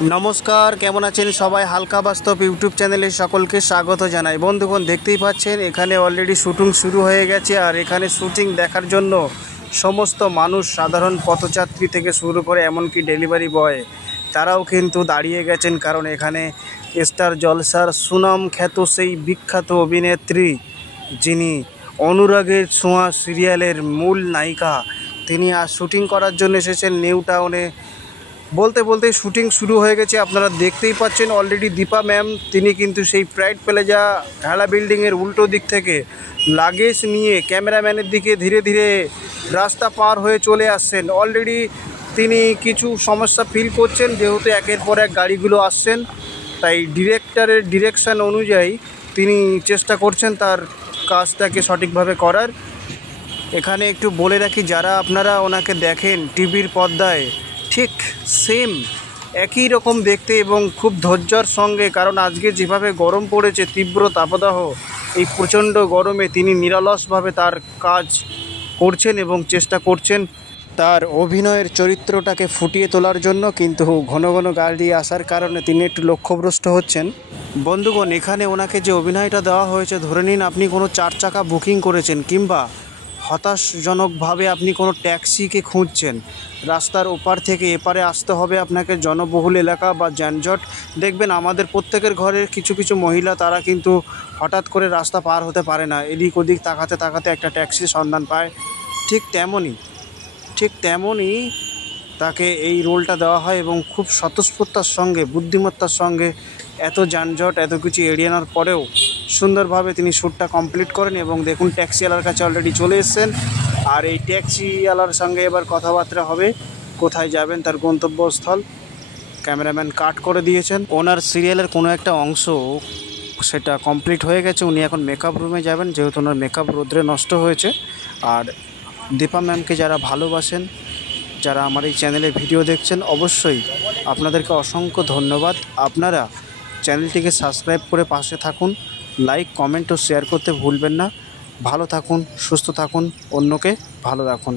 নমস্কার, কেমন আছেন সবাই? হালকা বাস্তব ইউটিউব চ্যানেলে সকলকে স্বাগত জানাই। বন্ধুগণ, দেখতেই পাচ্ছেন এখানে অলরেডি শুটিং শুরু হয়ে গেছে। আর এখানে শুটিং দেখার জন্য সমস্ত মানুষ, সাধারণ পথযাত্রী থেকে শুরু করে এমনকি ডেলিভারি বয়, তারাও কিন্তু দাঁড়িয়ে গেছেন। কারণ এখানে স্টার জলসার সুনাম খ্যাত সেই বিখ্যাত অভিনেত্রী, যিনি অনুরাগের ছোঁয়া সিরিয়ালের মূল নায়িকা, তিনি আজ শুটিং করার জন্য এসেছেন নিউ টাউনে। বলতে বলতে শুটিং শুরু হয়ে গেছে। আপনারা দেখতেই পাচ্ছেন অলরেডি দীপা ম্যাম, তিনি কিন্তু সেই প্রাইড প্লাজা ঢালা বিল্ডিংয়ের উল্টো দিক থেকে লাগেজ নিয়ে ক্যামেরাম্যানের দিকে ধীরে ধীরে রাস্তা পার হয়ে চলে আসছেন। অলরেডি তিনি কিছু সমস্যা ফিল করছেন, যেহেতু একের পর এক গাড়িগুলো আসছেন, তাই ডিরেক্টরের ডিরেকশান অনুযায়ী তিনি চেষ্টা করছেন তার কাজটাকে সঠিকভাবে করার। এখানে একটু বলে রাখি, যারা আপনারা ওনাকে দেখেন টিভির পর্দায়, ঠিক সেম একই রকম দেখতে এবং খুব ধৈর্যর সঙ্গে, কারণ আজকে যেভাবে গরম পড়েছে, তীব্র তাপদাহ, এই প্রচণ্ড গরমে তিনি নিরলসভাবে তার কাজ করছেন এবং চেষ্টা করছেন তার অভিনয়ের চরিত্রটাকে ফুটিয়ে তোলার জন্য। কিন্তু ঘন ঘন গাড়ি আসার কারণে তিনি একটু লক্ষ্যভ্রষ্ট হচ্ছেন। বন্ধুগণ, এখানে ওনাকে যে অভিনয়টা দেওয়া হয়েছে, ধরে নিন আপনি কোনো 4 চাকা বুকিং করেছেন, কিংবা হতাশজনকভাবে আপনি কোনো ট্যাক্সিকে খুঁজছেন, রাস্তার ওপার থেকে এপারে আসতে হবে আপনাকে, জনবহুল এলাকা বা যানজট। দেখবেন আমাদের প্রত্যেকের ঘরের কিছু কিছু মহিলা, তারা কিন্তু হঠাৎ করে রাস্তা পার হতে পারে না, এদিক ওদিক তাকাতে তাকাতে একটা ট্যাক্সির সন্ধান পায়। ঠিক তেমনই তাকে এই রোলটা দেওয়া হয় এবং খুব স্বতঃস্ফূর্তার সঙ্গে, বুদ্ধিমত্তার সঙ্গে, এত যানজট এত কিছু এড়িয়ে পরেও সুন্দরভাবে তিনি শ্যুটটা কমপ্লিট করেন। এবং দেখুন, ট্যাক্সিওয়ালার কাছে অলরেডি চলে এসেছেন। আর এই ট্যাক্সিওয়ালার সঙ্গে এবার কথাবার্তা হবে, কোথায় যাবেন তার গন্তব্যস্থল। ক্যামেরাম্যান কাট করে দিয়েছেন। ওনার সিরিয়ালের কোনো একটা অংশ সেটা কমপ্লিট হয়ে গেছে, উনি এখন মেকআপ রুমে যাবেন, যেহেতু ওনার মেকআপ রোদ্রে নষ্ট হয়েছে। আর দীপা ম্যামকে যারা ভালোবাসেন, যারা আমার এই চ্যানেলে ভিডিও দেখছেন, অবশ্যই আপনাদেরকে অসংখ্য ধন্যবাদ। আপনারা চ্যানেলটিকে সাবস্ক্রাইব করে পাশে থাকুন, লাইক, কমেন্ট ও শেয়ার করতে ভুলবেন না। ভালো থাকুন, সুস্থ থাকুন, অন্যকে ভালো রাখুন।